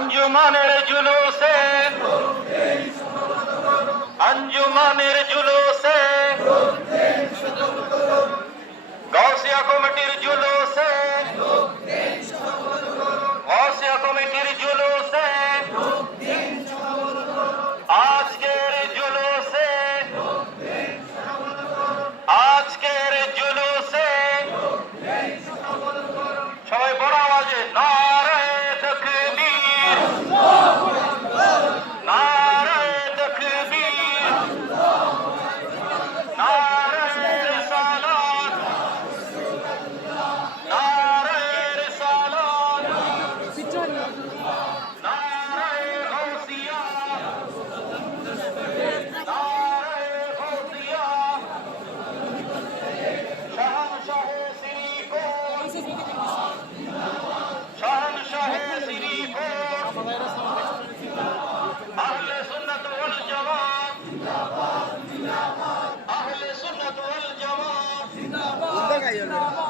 আঞ্জুমানের জুলুসে। আঞ্জুমানের জুলুসে। গাউসিয়া কমিটির joule Ay, Dios.